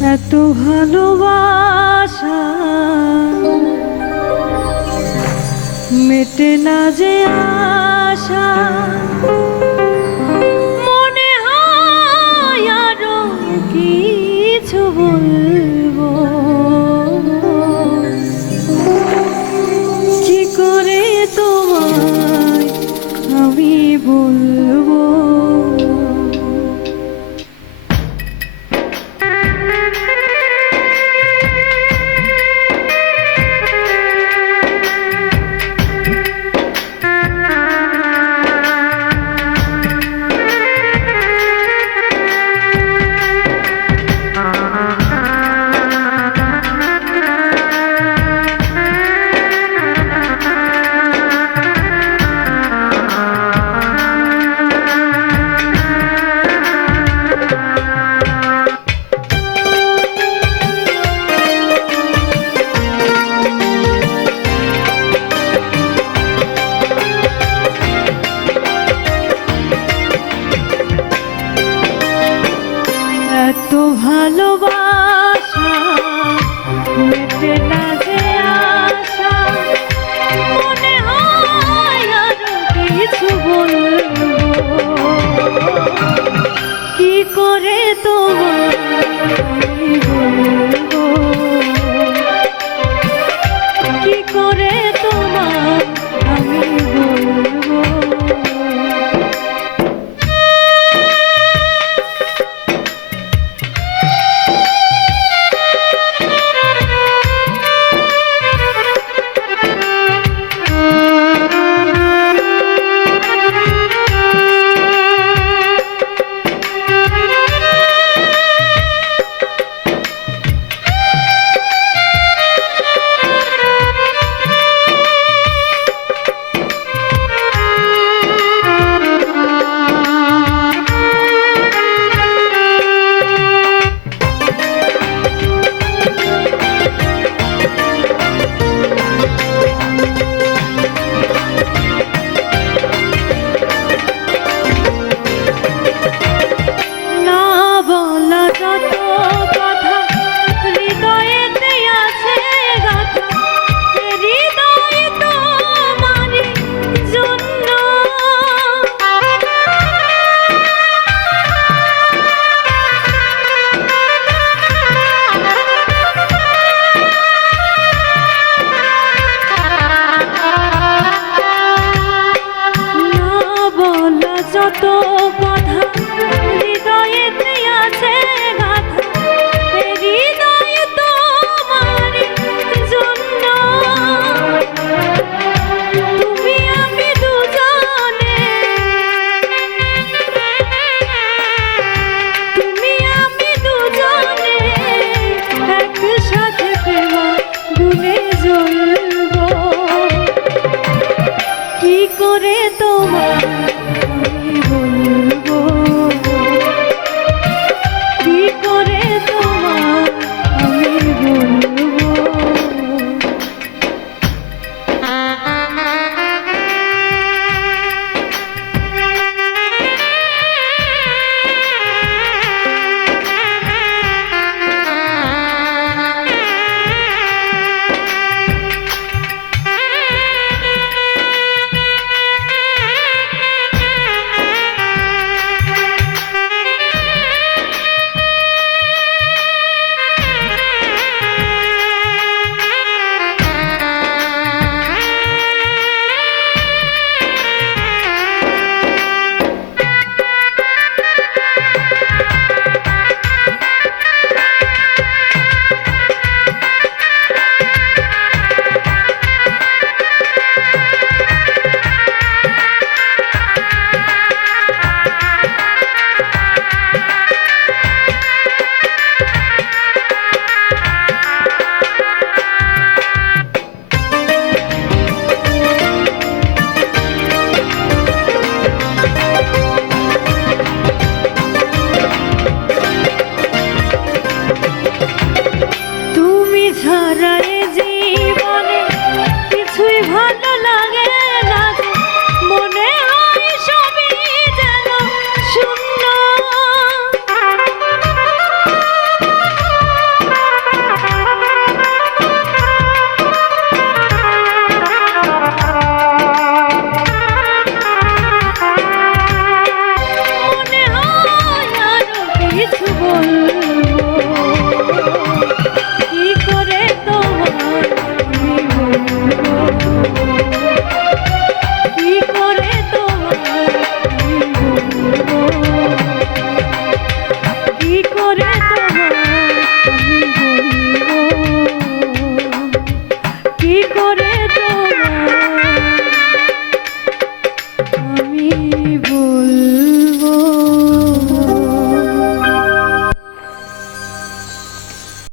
এত ভালোবাসা। মেটে না যে আশা কত কথা